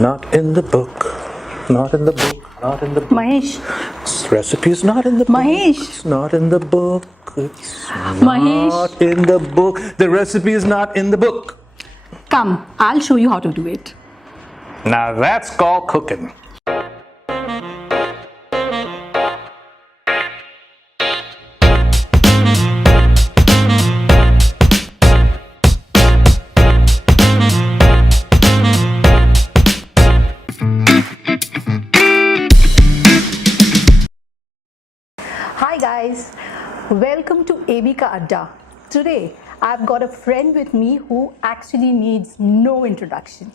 Not in the book. Not in the book. Not in the book. Mahesh. This recipe is not in the book. Mahesh. It's not in the book. It's Mahesh. not in the book. The recipe is not in the book. Come, I'll show you how to do it. Now that's called cooking. Hi guys, welcome to Abika Adda. Today I've got a friend with me who actually needs no introduction.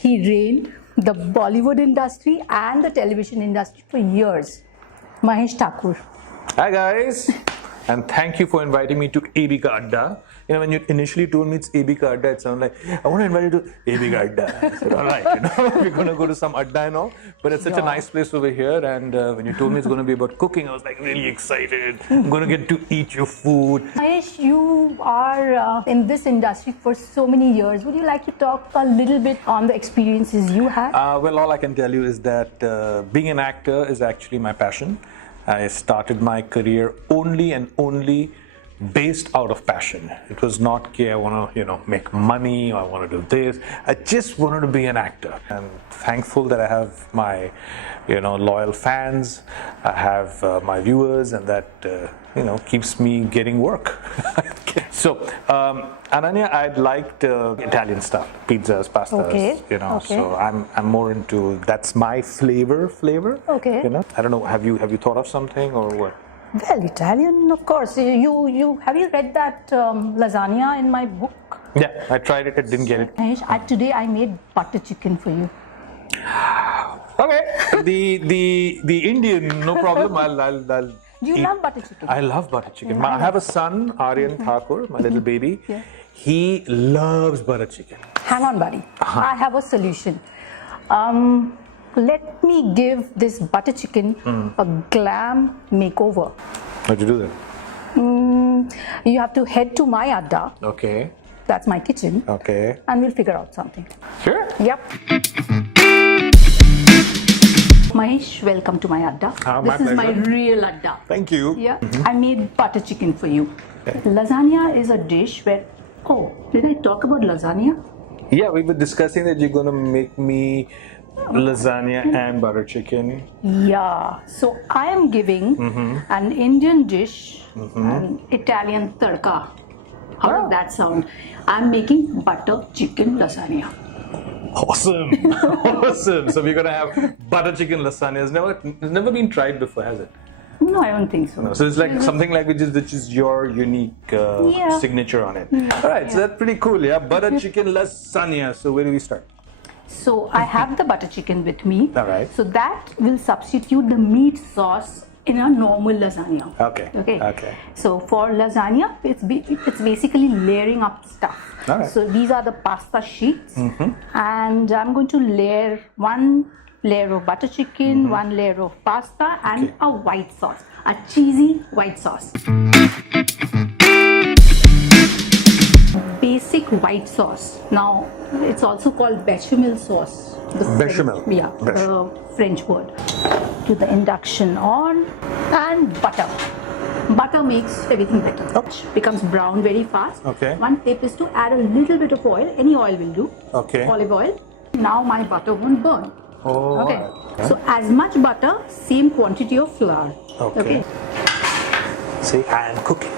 He reigned the Bollywood industry and the television industry for years. Mahesh Thakur. Hi guys, and thank you for inviting me to Abika Adda. You know, when you initially told me it's Abika Adda, it sounded like, I want to invite you to Abika Adda. I said, all right, we're going to go to some Adda and all. But it's such a nice place over here. And when you told me it's going to be about cooking, I was like really excited. I'm going to get to eat your food. Mahesh, you are in this industry for so many years. Would you like to talk a little bit on the experiences you had? Well, all I can tell you is that being an actor is actually my passion. I started my career only and only based out of passion. It was not, okay, I want to, make money, or I want to do this. I just wanted to be an actor. I'm thankful that I have my, loyal fans. I have my viewers, and that, keeps me getting work. So, Ananya, I'd liked Italian stuff, pizzas, pastas, Okay. So I'm more into, that's my flavor. Okay. I don't know, have you thought of something or what? Well, Italian, of course. Have you read that lasagna in my book? Yeah, I tried it. I didn't get it. Mahesh, today I made butter chicken for you. Okay, the Indian, no problem. I'll Do you love butter chicken? I love butter chicken. I have a son, Aryan Thakur, my little baby. Yeah. He loves butter chicken. Hang on, buddy. I have a solution. Let me give this butter chicken a glam makeover. How'd you do that? You have to head to my Adda. Okay. That's my kitchen. Okay. And we'll figure out something. Sure. Yep. Mahesh, welcome to my Adda. My This is my pleasure. real Adda. Thank you. Yeah. I made butter chicken for you. Okay. Lasagna is a dish where... Oh, did I talk about lasagna? Yeah, we were discussing that you're going to make me lasagna and butter chicken. Yeah. So I am giving an Indian dish, an Italian tadka. How does that sound? I'm making butter chicken lasagna. Awesome. Awesome. So we're going to have butter chicken lasagna. It's never been tried before, has it? No, I don't think so. No. So it's like something like which is your unique signature on it. All right. So that's pretty cool. Yeah. Butter chicken lasagna. So where do we start? So I have the butter chicken with me. All right. So that will substitute the meat sauce in a normal lasagna. Okay. So for lasagna, it's basically layering up stuff. All right. So these are the pasta sheets, and I'm going to layer one layer of butter chicken, one layer of pasta, and a white sauce, a cheesy white sauce. Basic white sauce. Now it's also called bechamel sauce. Bechamel. The French word. To the induction on, and butter. Butter makes everything better. Becomes brown very fast. Okay. One tip is to add a little bit of oil. Any oil will do. Okay. Olive oil. Now my butter won't burn. Oh. Okay. Right. So as much butter, same quantity of flour. Okay. See, I'm cooking.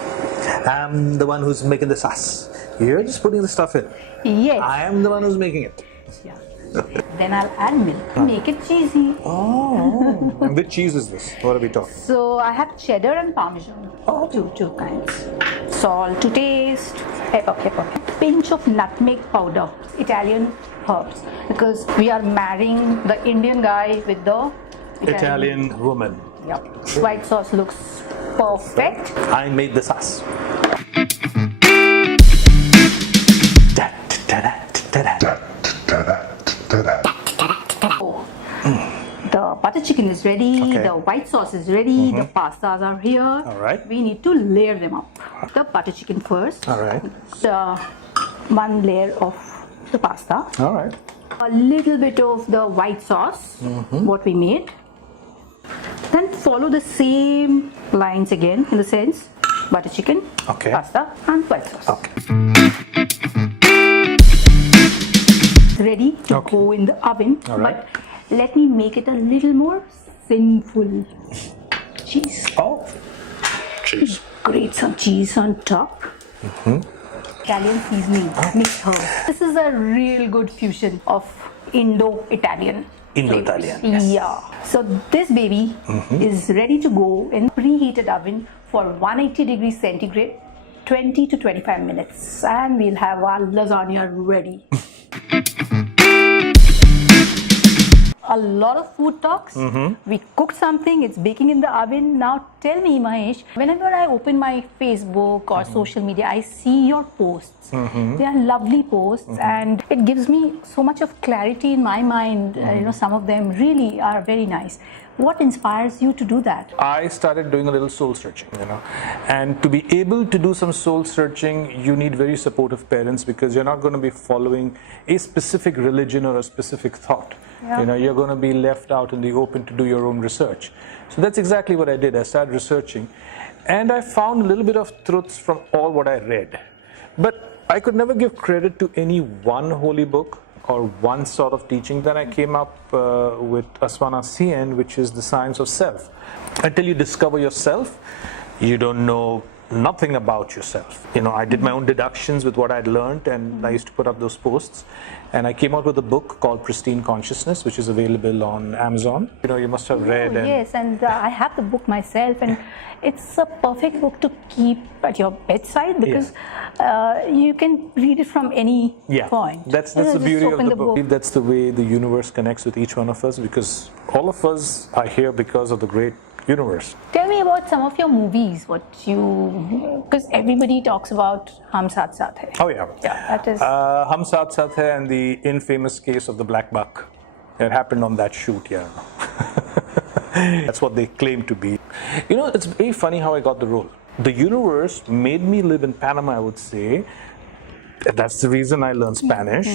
I'm the one who's making the sauce. You're just putting the stuff in. Yes. I am the one who's making it. Yeah. Then I'll add milk. Make it cheesy. Oh. And which cheese is this? What are we talking? So I have cheddar and parmesan. Oh. Two kinds. Salt to taste. Pepper. Pinch of nutmeg powder. Italian herbs. Because we are marrying the Indian guy with the Italian woman. Yep. White sauce looks perfect. I made the sauce. The butter chicken is ready, Okay. the white sauce is ready, the pastas are here. All right. We need to layer them up. The butter chicken first. All right. The one layer of the pasta. All right. a little bit of the white sauce, what we made. Then follow the same lines again, in the sense butter chicken, pasta and white sauce. Ready to go in the oven, but let me make it a little more sinful. Cheese. Cheese. Grate some cheese on top. Italian seasoning, mixed herbs. This is a real good fusion of Indo-Italian. Indo-Italian. Yeah. So this baby is ready to go in preheated oven for 180 degrees centigrade, 20 to 25 minutes, and we'll have our lasagna ready. A lot of food talks. We cooked something, it's baking in the oven. Now tell me, Mahesh, whenever I open my Facebook or social media, I see your posts. They are lovely posts, and it gives me so much of clarity in my mind. Some of them really are very nice. What inspires you to do that? I started doing a little soul searching, and to be able to do some soul searching, you need very supportive parents, because you're not going to be following a specific religion or a specific thought. You're going to be left out in the open to do your own research. So that's exactly what I did. I started researching, and I found a little bit of truths from all what I read. But I could never give credit to any one holy book or one sort of teaching. Then I came up with Aswana CN, which is the science of self. Until you discover yourself, you don't know nothing about yourself. I did my own deductions with what I'd learned, and I used to put up those posts. And I came out with a book called Pristine Consciousness, which is available on Amazon. You must have read. Yes, and I have the book myself, and it's a perfect book to keep at your bedside, because you can read it from any point. That's the beauty of the book. That's the way the universe connects with each one of us, because all of us are here because of the great universe. Tell me about some of your movies, because everybody talks about Hum Saath Saath Hai. Oh yeah. That is Hum Saath Saath Hai and the infamous case of the black buck. It happened on that shoot, That's what they claim to be. It's very funny how I got the role. The universe made me live in Panama, I would say. That's the reason I learned Spanish.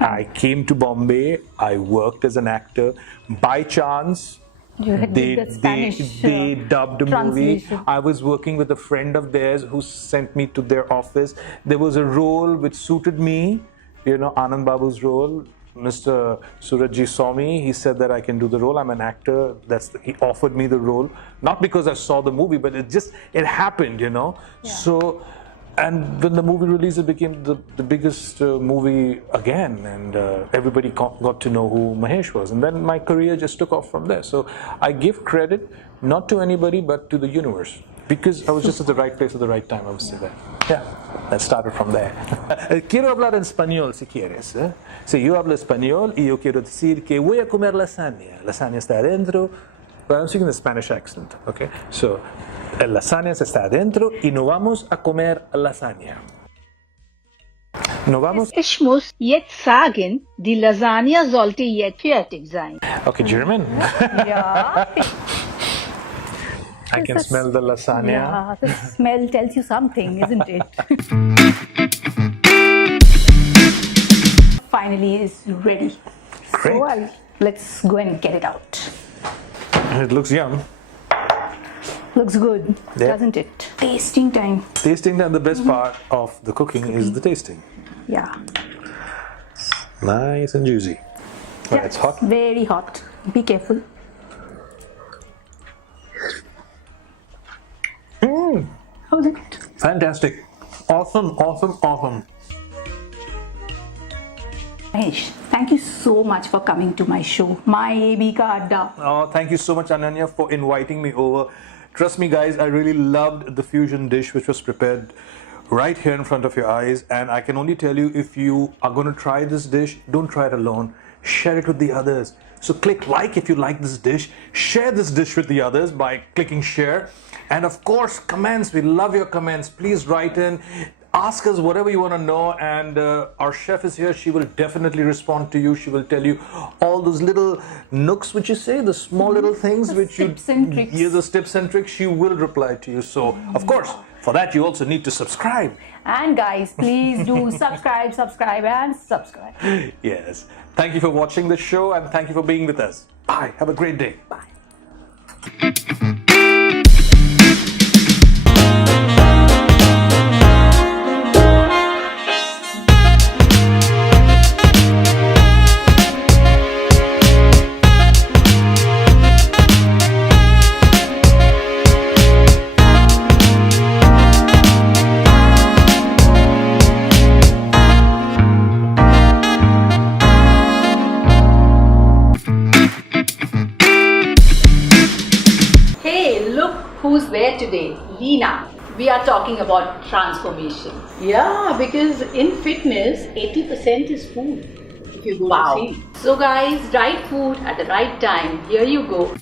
I came to Bombay. I worked as an actor. By chance, they dubbed a movie. I was working with a friend of theirs who sent me to their office. There was a role which suited me, Anand Babu's role. Mr. Surajji saw me. He said that I can do the role. I'm an actor. He offered me the role, not because I saw the movie, but it happened, So, and when the movie released, it became the biggest movie again, and everybody got to know who Mahesh was. And then my career just took off from there. So I give credit not to anybody, but to the universe, because I was just at the right place at the right time, I would say that. Yeah, that started from there. Quiero hablar en español si quieres. Si yo hablo español y yo quiero decir que voy a comer lasaña. Lasaña está adentro. But I'm speaking the Spanish accent, okay? So, el lasaña está adentro y no vamos a comer lasaña. No vamos. Ich muss jetzt sagen, die Lasagne sollte jetzt fertig sein. Okay, German? Yeah. I can smell the lasagna. Yeah, the smell tells you something, isn't it? Finally, it's ready. Great. So let's go and get it out. It looks yum. Looks good, doesn't it? Tasting time. Tasting time, the best part of the cooking is the tasting. Yeah. Nice and juicy. Well, it's hot. Very hot. Be careful. How's it? Fantastic. Awesome. Mahesh, thank you so much for coming to my show, My AB Ka Adda. Oh, thank you so much, Ananya, for inviting me over. Trust me, guys, I really loved the fusion dish which was prepared right here in front of your eyes. And I can only tell you, if you are going to try this dish, don't try it alone. Share it with the others. So click like if you like this dish. Share this dish with the others by clicking share. And of course, comments. We love your comments. Please write in. Ask us whatever you want to know, and our chef is here. She will definitely respond to you. She will tell you all those little nooks which you say, the small little things which tips and tricks. Yeah, those tips and tricks. She will reply to you. So, of course, For that, you also need to subscribe. And guys, please do subscribe, subscribe, and subscribe. Yes. Thank you for watching this show and thank you for being with us. Bye. Have a great day. Bye. Who's there today? Leena. We are talking about transformation. Yeah, because in fitness, 80% is food. If you go to see. So guys, right food at the right time. Here you go.